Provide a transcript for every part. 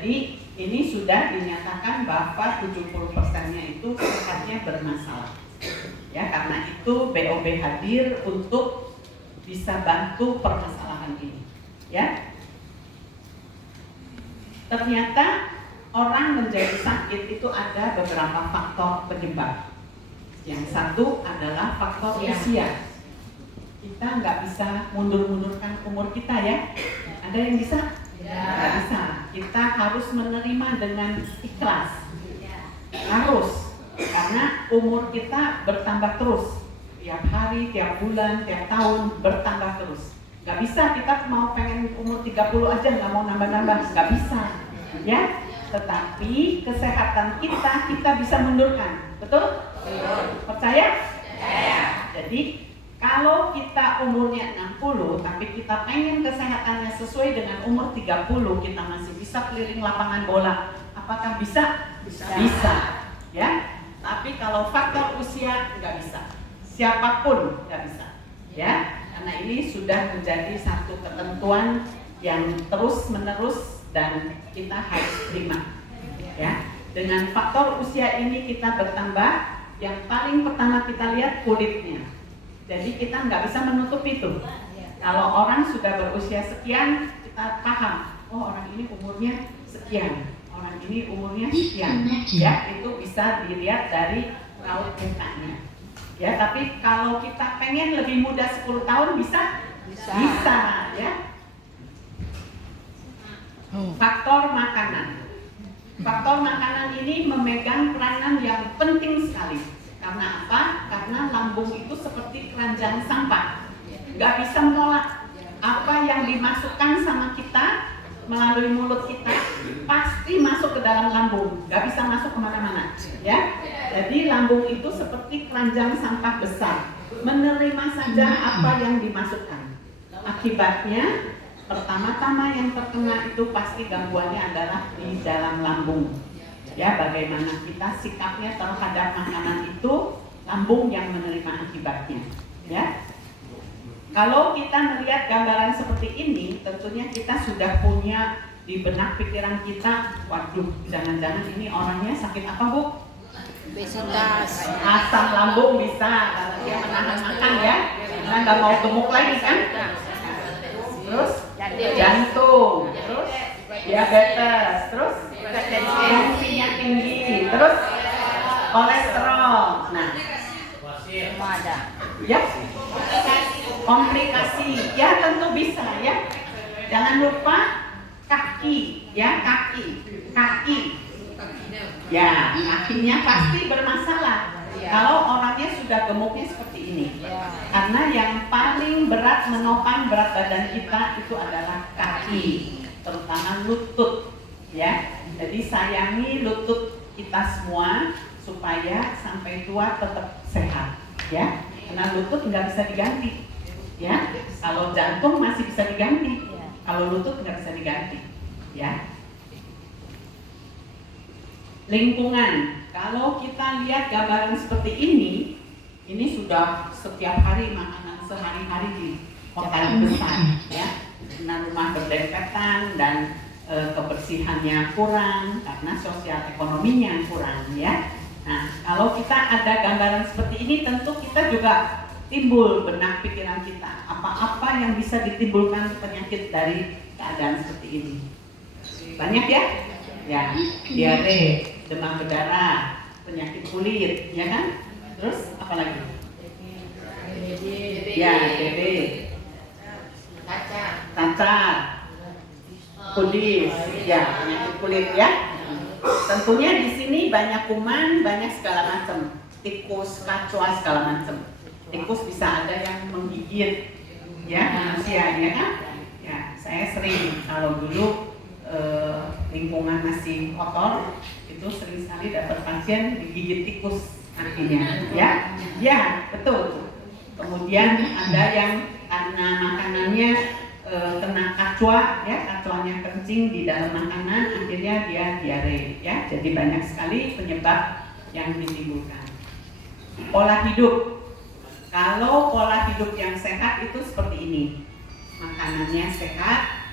Jadi ini sudah dinyatakan bahwa 70%-nya itu sehatnya bermasalah. Ya, karena itu BOB hadir untuk bisa bantu permasalahan ini. Ya. Ternyata orang menjadi sakit itu ada beberapa faktor penyebab. Yang satu adalah faktor usia. Kita nggak bisa mundur-mundurkan umur kita ya. Ada yang bisa? Nggak bisa. Kita harus menerima dengan ikhlas. Harus. Karena umur kita bertambah terus. Tiap hari, tiap bulan, tiap tahun bertambah terus. Nggak bisa kita mau pengen umur 30 aja nggak mau nambah-nambah. Nggak bisa. Ya. Tetapi kesehatan kita bisa mundurkan. Betul? Percaya? Jadi kalau kita umurnya 60 tapi kita pengen kesehatannya sesuai dengan umur 30, kita masih bisa keliling lapangan bola. Apakah bisa? Bisa. Ya. Tapi kalau faktor usia nggak bisa. Siapapun nggak bisa. Ya. Karena ini sudah menjadi satu ketentuan yang terus-menerus dan kita harus terima. Ya. Dengan faktor usia ini kita bertambah. Yang paling pertama kita lihat kulitnya. Jadi kita nggak bisa menutup itu. Kalau orang sudah berusia sekian, kita paham, oh orang ini umurnya sekian, orang ini umurnya sekian. Ya, itu bisa dilihat dari raut mukanya. Ya, tapi kalau kita pengen lebih muda 10 tahun bisa? Bisa, ya. Faktor makanan. Faktor makanan ini memegang peranan yang penting sekali. Karena apa? Karena lambung itu seperti keranjang sampah. Nggak bisa menolak apa yang dimasukkan sama kita melalui mulut kita pasti masuk ke dalam lambung. Nggak bisa masuk kemana-mana. Ya. Jadi lambung itu seperti keranjang sampah besar. Menerima saja apa yang dimasukkan. Akibatnya pertama-tama yang terkena itu pasti gangguannya adalah di dalam lambung. Ya, bagaimana kita sikapnya terhadap makanan itu, lambung yang menerima akibatnya. Ya, kalau kita melihat gambaran seperti ini, tentunya kita sudah punya di benak pikiran kita, waduh, jangan-jangan ini orangnya sakit apa, Bu? Obesitas. Asam lambung bisa, karena dia menahan makan ya, karena nggak mau gemuk lagi kan. Terus jantung, terus diabetes, terus tensinya tinggi, terus kolesterol. Nah, Semua ada. ya, komplikasi, ya tentu bisa ya. Jangan lupa kaki, ya kaki. Ya, kakinya pasti bermasalah. Kalau orangnya sudah gemuknya seperti ini. Karena yang paling berat menopang berat badan kita itu adalah kaki, terutama lutut. Ya, jadi sayangi lutut kita semua supaya sampai tua tetap sehat. Ya, karena lutut nggak bisa diganti. Ya, kalau jantung masih bisa diganti, kalau lutut nggak bisa diganti. Ya. Lingkungan, kalau kita lihat gambaran seperti ini sudah setiap hari makanan sehari-hari di kota yang besar, ya. Karena rumah berdempetan dan kebersihannya kurang karena sosial ekonominya kurang, ya. Nah, kalau kita ada gambaran seperti ini, tentu kita juga timbul benak pikiran kita. Apa-apa yang bisa ditimbulkan penyakit dari keadaan seperti ini? Banyak ya? Ya, diare, demam berdarah, penyakit kulit, ya kan? Terus apa lagi? Ya, DB, cacar, kudis, ya penyakit kulit ya. Tentunya di sini banyak kuman, banyak segala macam, tikus, kacua segala macam. Tikus bisa ada yang menggigit, ya manusia, ya kan? Ya, saya sering kalau dulu lingkungan masih kotor, itu sering sekali dapat pasien digigit tikus kakinya, ya, ya betul. Kemudian ada yang karena makanannya kena kacua, ya kacuanya kencing di dalam makanan, akhirnya dia diare, ya. Jadi banyak sekali penyebab yang ditimbulkan. Pola hidup, kalau pola hidup yang sehat itu seperti ini, makanannya sehat,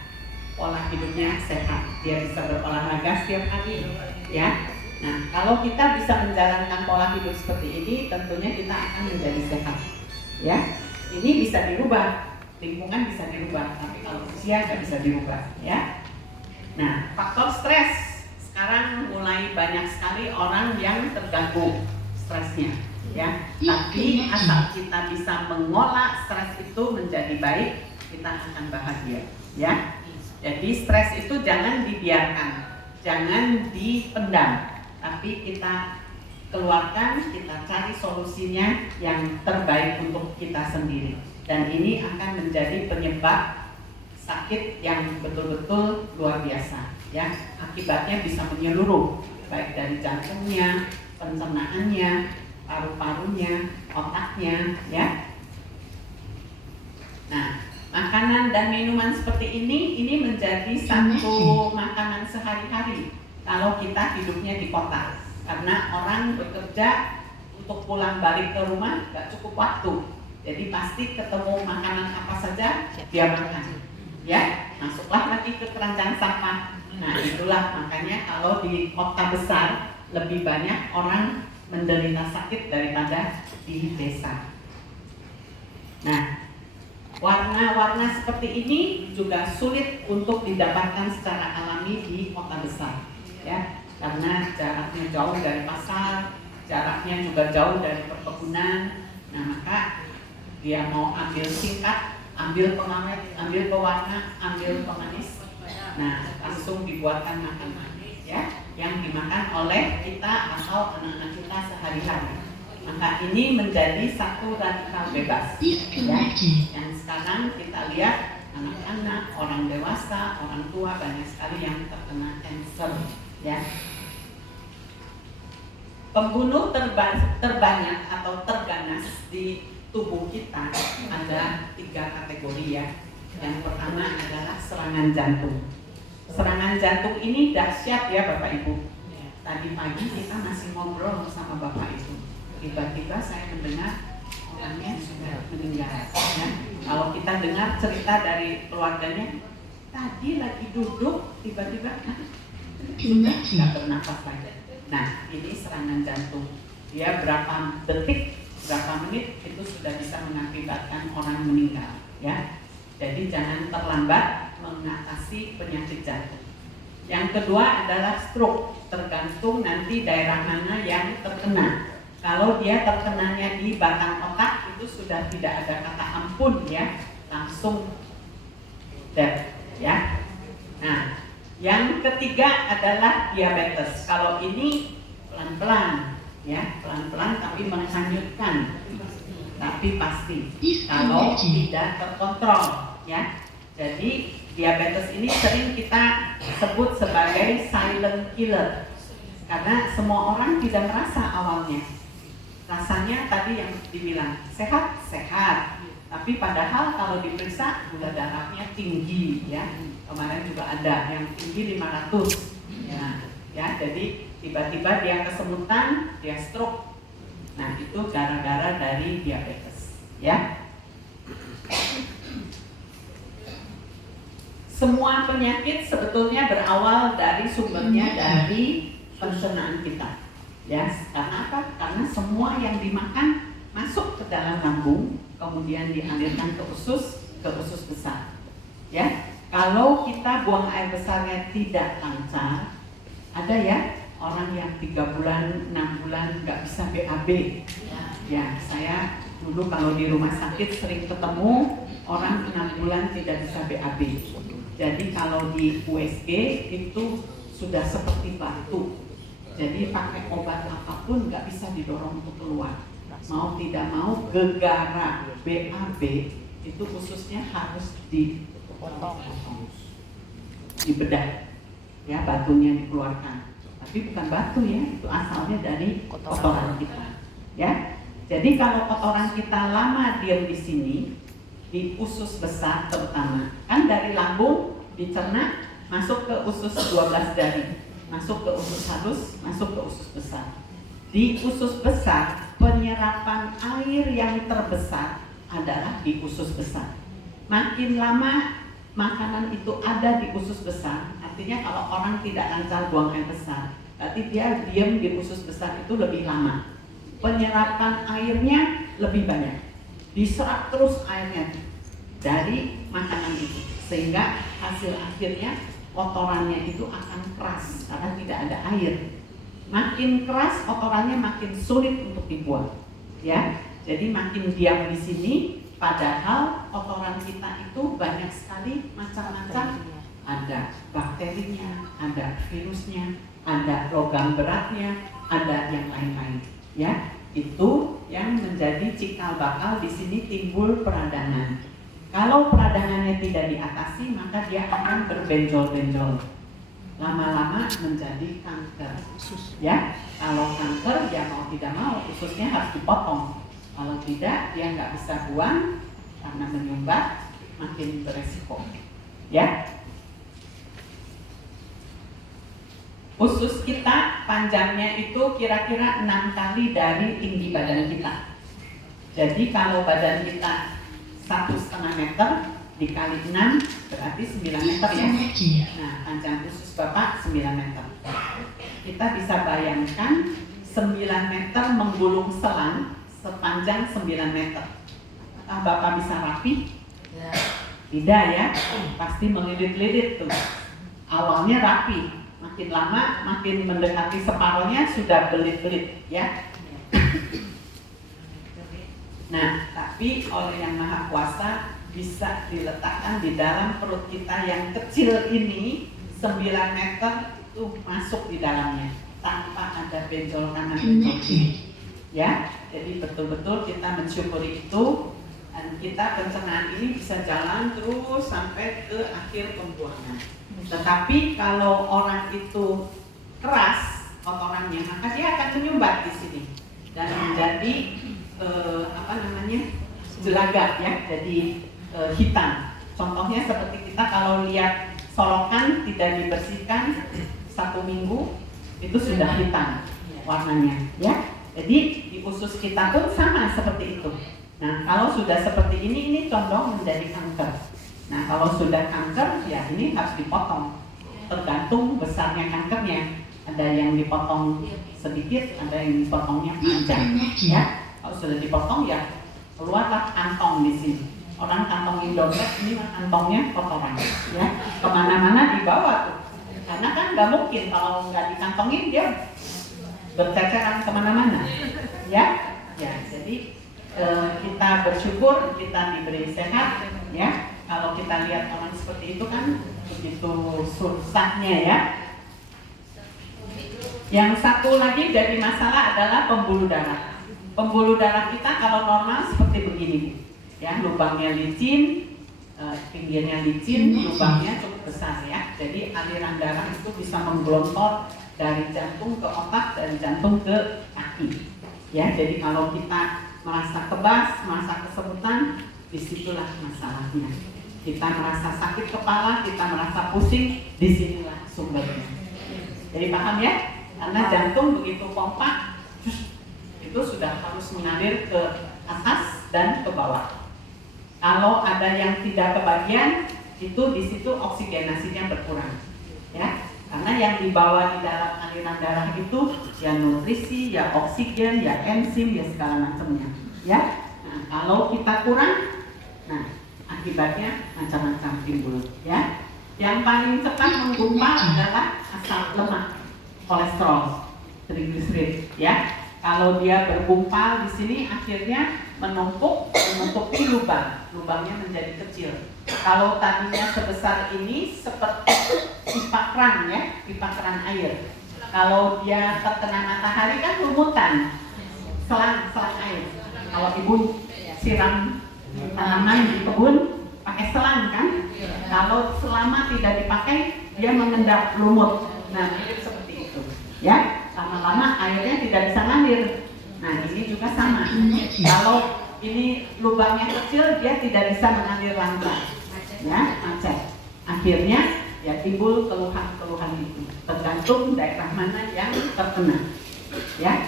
pola hidupnya sehat, dia bisa berolahraga setiap hari, ya. Nah, kalau kita bisa menjalankan pola hidup seperti ini, tentunya kita akan menjadi sehat, ya. Ini bisa dirubah, lingkungan bisa dirubah, tapi kalau usia nggak bisa dirubah, ya. Nah, faktor stres sekarang mulai banyak sekali orang yang terganggu stresnya, ya. Tapi asal kita bisa mengolah stres itu menjadi baik, kita akan bahagia, ya. Jadi stres itu jangan dibiarkan, jangan dipendam, tapi kita keluarkan, kita cari solusinya yang terbaik untuk kita sendiri. Dan ini akan menjadi penyebab sakit yang betul-betul luar biasa, ya. Akibatnya bisa menyeluruh, baik dari jantungnya, pencernaannya, paru-parunya, otaknya, ya. Nah, makanan dan minuman seperti ini menjadi satu makanan sehari-hari kalau kita hidupnya di kota. Karena orang bekerja untuk pulang balik ke rumah gak cukup waktu. Jadi pasti ketemu makanan apa saja dia makan. Ya, masuklah lagi ke keranjang sampah. Nah, itulah makanya kalau di kota besar lebih banyak orang menderita sakit daripada di desa. Nah, warna-warna seperti ini juga sulit untuk didapatkan secara alami di kota besar, ya, karena jaraknya jauh dari pasar, jaraknya juga jauh dari perkebunan. Nah, maka dia mau ambil singkat, ambil pengawet, ambil pewarna, ambil pemanis. Nah, langsung dibuatkan makanan, ya, yang dimakan oleh kita atau anak-anak kita sehari-hari. Maka ini menjadi satu radikal bebas, ya. Yang sekarang kita lihat anak-anak, orang dewasa, orang tua banyak sekali yang terkena kanker, ya. Pembunuh terbanyak atau terganas di tubuh kita ada 3 kategori, ya. Yang pertama adalah serangan jantung. Serangan jantung ini dahsyat, ya Bapak Ibu. Tadi pagi kita masih ngobrol sama Bapak Ibu. Tiba-tiba saya mendengar orangnya sudah meninggal, ya. Kalau kita dengar cerita dari keluarganya, tadi lagi duduk tiba-tiba sudah nggak bernafas lagi. Nah, ini serangan jantung. Dia berapa detik, berapa menit itu sudah bisa mengakibatkan orang meninggal, ya. Jadi jangan terlambat mengatasi penyakit jantung. Yang kedua adalah stroke, tergantung nanti daerah mana yang terkena. Kalau dia terkenanya di batang otak, itu sudah tidak ada kata ampun, ya, langsung death, ya. Nah, yang ketiga adalah diabetes. Kalau ini pelan-pelan, ya, pelan-pelan tapi menghanyutkan, tapi pasti kalau tidak terkontrol, ya. Jadi diabetes ini sering kita sebut sebagai silent killer, karena semua orang tidak merasa awalnya. Rasanya tadi yang dibilang sehat, tapi padahal kalau diperiksa gula darahnya tinggi, ya. Kemarin juga ada yang tinggi 500, ya. Jadi tiba-tiba dia kesemutan, dia stroke. Nah, itu gara-gara dari diabetes, ya. Semua penyakit sebetulnya berawal dari sumbernya dari pencernaan kita, ya. Karena apa? Karena semua yang dimakan masuk ke dalam lambung, kemudian dialirkan ke usus besar, ya. Kalau kita buang air besarnya tidak lancar, ada, ya, orang yang 3 bulan, 6 bulan nggak bisa BAB. Ya, saya dulu kalau di rumah sakit sering ketemu orang 6 bulan tidak bisa BAB. Jadi kalau di USG itu sudah seperti batu. Jadi pakai obat apapun nggak bisa didorong untuk keluar. Mau tidak mau gegara BAB itu khususnya harus dipotong, dibedah, ya, batunya dikeluarkan. Tapi bukan batu, ya, itu asalnya dari kotoran kita, ya. Jadi kalau kotoran kita lama diam di sini, di usus besar terutama, kan dari lambung dicerna masuk ke usus 12 jari, masuk ke usus halus, masuk ke usus besar. Di usus besar, penyerapan air yang terbesar adalah di usus besar. Makin lama makanan itu ada di usus besar, artinya kalau orang tidak lancar buang air besar, berarti dia diam di usus besar itu lebih lama. Penyerapan airnya lebih banyak, diserap terus airnya dari makanan itu, sehingga hasil akhirnya kotorannya itu akan keras karena tidak ada air. Makin keras kotorannya makin sulit untuk dibuang, ya. Jadi makin diam di sini, padahal kotoran kita itu banyak sekali macam-macam. Ada bakterinya, ada virusnya, ada logam beratnya, ada yang lain-lain. Ya, itu yang menjadi cikal bakal di sini timbul peradangan. Kalau peradangannya tidak diatasi, maka dia akan berbenjol-benjol. Lama-lama menjadi kanker. Ya, kalau kanker ya mau tidak mau ususnya harus dipotong. Kalau tidak, dia nggak bisa buang karena menyumbat, makin beresiko. Ya. Usus kita panjangnya itu kira-kira 6 kali dari tinggi badan kita. Jadi kalau badan kita 1,5 meter dikali 6 berarti 9 meter ya. Nah, panjang usus Bapak 9 meter. Kita bisa bayangkan 9 meter menggulung selang sepanjang 9 meter. Apakah Bapak bisa rapi? Tidak ya, pasti melilit-lilit tuh. Awalnya rapi, makin lama makin mendekati separuhnya sudah belit-belit ya. Nah, tapi oleh Yang Maha Kuasa bisa diletakkan di dalam perut kita yang kecil ini 9 meter itu masuk di dalamnya tanpa ada benjol kanan benjol kiri. Ya, jadi betul-betul kita mensyukuri itu dan kita pencernaan ini bisa jalan terus sampai ke akhir pembuangan. Tetapi kalau orang itu keras kotorannya, maka dia akan menyumbat di sini dan menjadi jelaga ya, jadi hitam. Contohnya seperti kita kalau lihat solokan tidak dibersihkan 1 minggu itu sudah hitam warnanya ya. Jadi di usus kita pun sama seperti itu. Nah, kalau sudah seperti ini condong menjadi kanker. Nah, kalau sudah kanker ya ini harus dipotong. Tergantung besarnya kankernya. Ada yang dipotong sedikit, ada yang dipotongnya panjang ya. Kalau sudah dipotong ya keluarlah kantong di sini. Orang kantongin dompet, ini kantongnya kotoran ya. Kemana-mana dibawa tuh. Karena kan nggak mungkin kalau nggak dikantongin dia berceceran kemana-mana ya. Jadi kita bersyukur kita diberi sehat ya. Kalau kita lihat orang seperti itu kan begitu susahnya ya. Yang satu lagi jadi masalah adalah pembuluh darah. Pembuluh darah kita kalau normal seperti begini ya, lubangnya licin, pinggirnya licin, lubangnya cukup besar ya. Jadi aliran darah itu bisa menggelontor dari jantung ke otak, dari jantung ke kaki. Ya, jadi kalau kita merasa kebas, merasa kesemutan, disitulah masalahnya. Kita merasa sakit kepala, kita merasa pusing, disinilah sumbernya. Jadi paham ya? Karena jantung begitu pompa, itu sudah harus mengalir ke atas dan ke bawah. Kalau ada yang tidak kebagian, itu di situ oksigenasinya berkurang. Ya. Karena yang dibawa di dalam aliran darah itu ya nutrisi, ya oksigen, ya enzim, ya segala macamnya. Ya, nah, kalau kita kurang, nah akibatnya macam-macam timbul. Ya, yang paling cepat menggumpal adalah asam lemak, kolesterol, triglycerid. Ya, kalau dia bergumpal di sini akhirnya menutupi lubangnya menjadi kecil. Kalau tadinya sebesar ini seperti pipa keran ya, pipa keran air. Kalau dia terkena matahari kan lumutan, selang air. Kalau ibu siram tanaman di kebun pakai selang kan, kalau selama tidak dipakai dia mengendap lumut. Nah, mirip seperti itu. Ya, lama-lama airnya tidak bisa ngalir. Nah, ini juga sama. Kalau ini lubangnya kecil, dia tidak bisa mengalir lancar. Ya, macet. Akhirnya ya timbul keluhan-keluhan itu. Tergantung daerah mana yang terkena. Ya.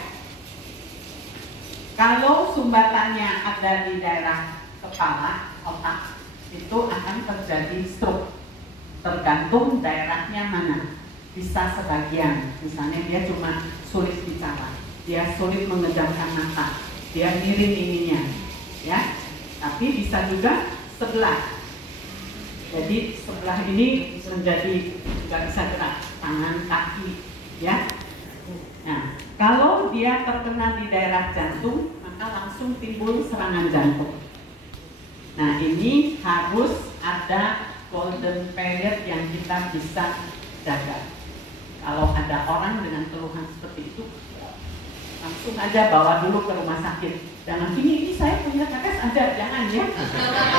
Kalau sumbatannya ada di daerah kepala, otak, itu akan terjadi stroke. Tergantung daerahnya mana. Bisa sebagian, misalnya dia cuma sulit bicara, dia sulit mengejamkan mata, dia miring ininya, ya. Tapi bisa juga sebelah. Jadi sebelah ini menjadi nggak bisa gerak, tangan, kaki, ya. Nah, kalau dia terkena di daerah jantung, maka langsung timbul serangan jantung. Nah, ini harus ada golden period yang kita bisa jaga. Kalau ada orang dengan keluhan seperti itu, langsung aja bawa dulu ke rumah sakit. Jangan ini saya punya tetes aja, jangan ya.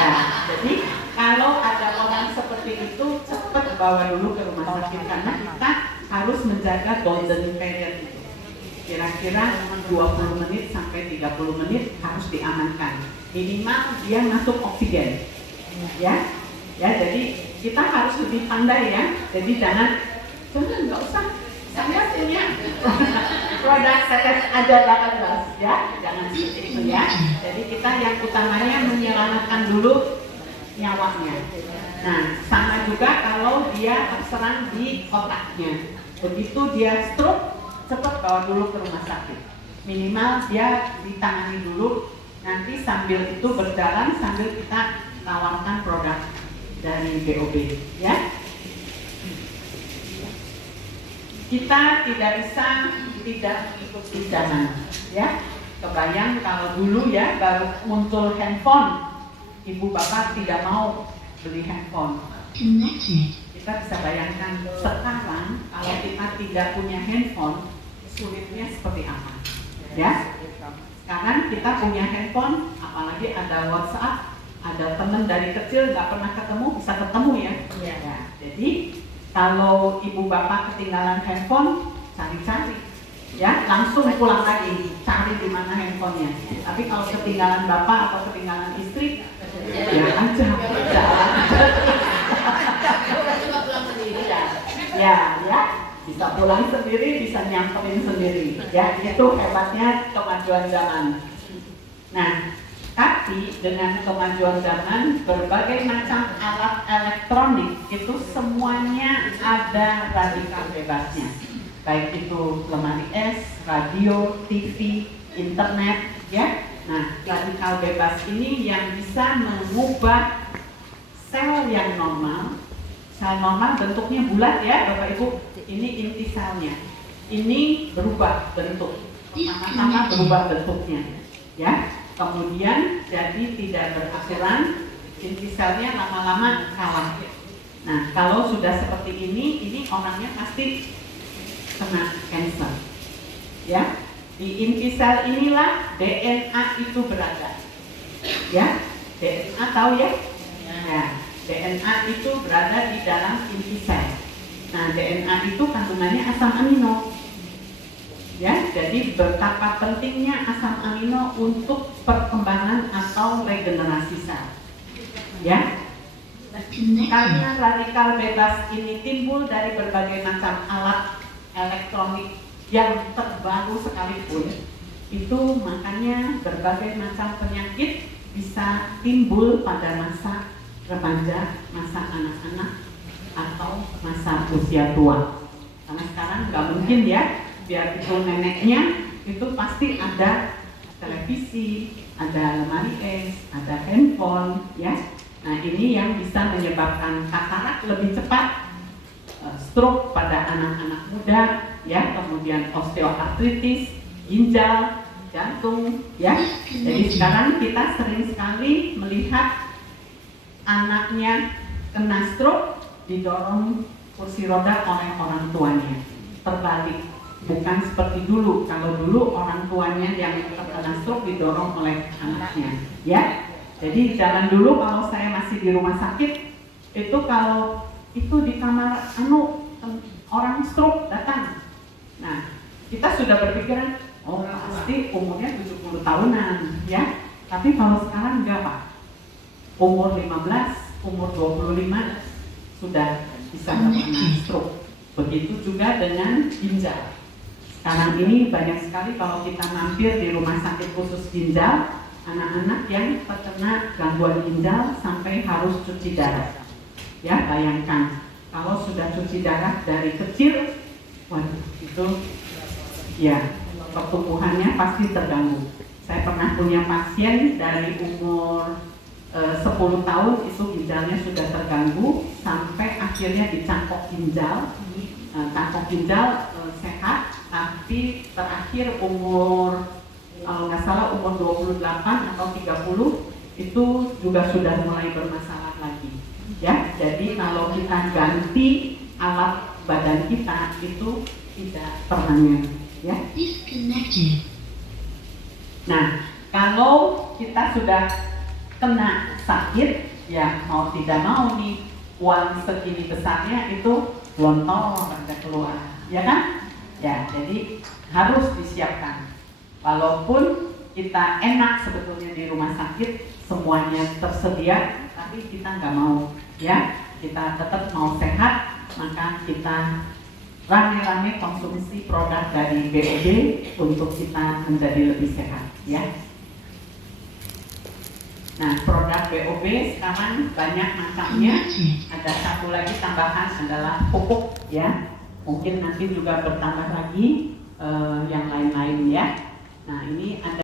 Ya, jadi kalau ada orang seperti itu, cepat bawa dulu ke rumah sakit karena kita harus menjaga golden period itu. Kira-kira 20 menit sampai 30 menit harus diamankan. Minimal dia masuk oksigen. Ya. Ya, jadi kita harus lebih pandai ya. Jadi jangan nggak usah. Saya punya produk tetes aja 18 ya. Jangan seperti itu ya. Jadi kita yang utamanya menyelamatkan dulu nyawanya. Nah, sama juga kalau dia terserang di otaknya. Begitu dia stroke, cepat bawa dulu ke rumah sakit. Minimal dia ditangani dulu. Nanti sambil itu berjalan sambil kita tawarkan produk dari BOB, ya. Kita tidak bisa tidak mengikuti zaman, ya. Kebayang kalau dulu ya baru muncul handphone, ibu bapak tidak mau beli handphone. Kita bisa bayangkan sekarang kalau kita tidak punya handphone, sulitnya seperti apa, ya. Sekarang kita punya handphone, apalagi ada WhatsApp, ada teman dari kecil nggak pernah ketemu bisa ketemu ya. Ya. Jadi kalau ibu bapak ketinggalan handphone, cari-cari, ya langsung pulang lagi cari di mana handphonenya. Tapi kalau ketinggalan bapak atau ketinggalan istri, ya aja, ya. Bisa pulang sendiri, bisa nyamperin sendiri. Ya, itu hebatnya kemajuan zaman. Nah, tapi dengan kemajuan zaman, berbagai macam alat elektronik itu semuanya ada radikal bebasnya. Baik itu lemari es, radio, TV, internet, ya. Nah, radikal bebas ini yang bisa mengubah sel yang normal. Sel normal bentuknya bulat ya, Bapak Ibu. Ini inti selnya. Ini berubah bentuk. Pertama-tama berubah bentuknya, ya. Kemudian jadi tidak beraturan, inti selnya lama-lama kalah. Nah, kalau sudah seperti ini orangnya pasti kena kanker. Ya, di inti sel inilah DNA itu berada. Ya, DNA tahu ya? Ya, DNA itu berada di dalam inti sel. Nah, DNA itu kandungannya asam amino. Ya, jadi betapa pentingnya asam amino untuk perkembangan atau regenerasi sel. Ya, karena radikal bebas ini timbul dari berbagai macam alat elektronik yang terbaru sekalipun, itu makanya berbagai macam penyakit bisa timbul pada masa remaja, masa anak-anak, atau masa usia tua. Karena sekarang nggak mungkin ya, biar itu neneknya itu pasti ada televisi, ada lemari es, ada handphone, ya. Nah, ini yang bisa menyebabkan katarak lebih cepat, stroke pada anak-anak muda, ya, kemudian osteoartritis, ginjal, jantung, ya. Jadi sekarang kita sering sekali melihat anaknya kena stroke didorong kursi roda oleh orang tuanya. Terbalik, bukan seperti dulu. Kalau dulu orang tuanya yang terkena stroke didorong oleh anaknya, ya. Jadi zaman dulu kalau saya masih di rumah sakit, itu kalau itu di kamar orang stroke datang. Nah, kita sudah berpikiran, oh pasti umurnya 70 tahunan, ya. Tapi kalau sekarang enggak, Pak. Umur 15, umur 25 sudah bisa terkena stroke. Begitu juga dengan ginjal. Sekarang ini banyak sekali kalau kita mampir di rumah sakit khusus ginjal, anak-anak yang terkena gangguan ginjal sampai harus cuci darah. Ya, bayangkan kalau sudah cuci darah dari kecil, waduh, itu ya pertumbuhannya pasti terganggu. Saya pernah punya pasien dari umur 10 tahun itu ginjalnya sudah terganggu sampai akhirnya dicangkok ginjal. Cangkok ginjal sehat, tapi terakhir umur kalau nggak salah umur 28 atau 30 itu juga sudah mulai bermasalah lagi. Ya, jadi kalau kita ganti alat badan kita itu tidak permanen. Ya. Nah, kalau kita sudah kena sakit, ya mau tidak mau nih uang segini besarnya itu lontor ada keluar, ya kan? Ya, jadi harus disiapkan. Walaupun kita enak sebetulnya di rumah sakit semuanya tersedia, tapi kita nggak mau, ya. Kita tetap mau sehat, maka kita rame-rame konsumsi produk dari BOB untuk kita menjadi lebih sehat, ya. Nah, produk BOB sekarang banyak macamnya. Ada satu lagi tambahan adalah pupuk, ya. Mungkin nanti juga bertambah lagi yang lain-lain, ya. Nah, ini ada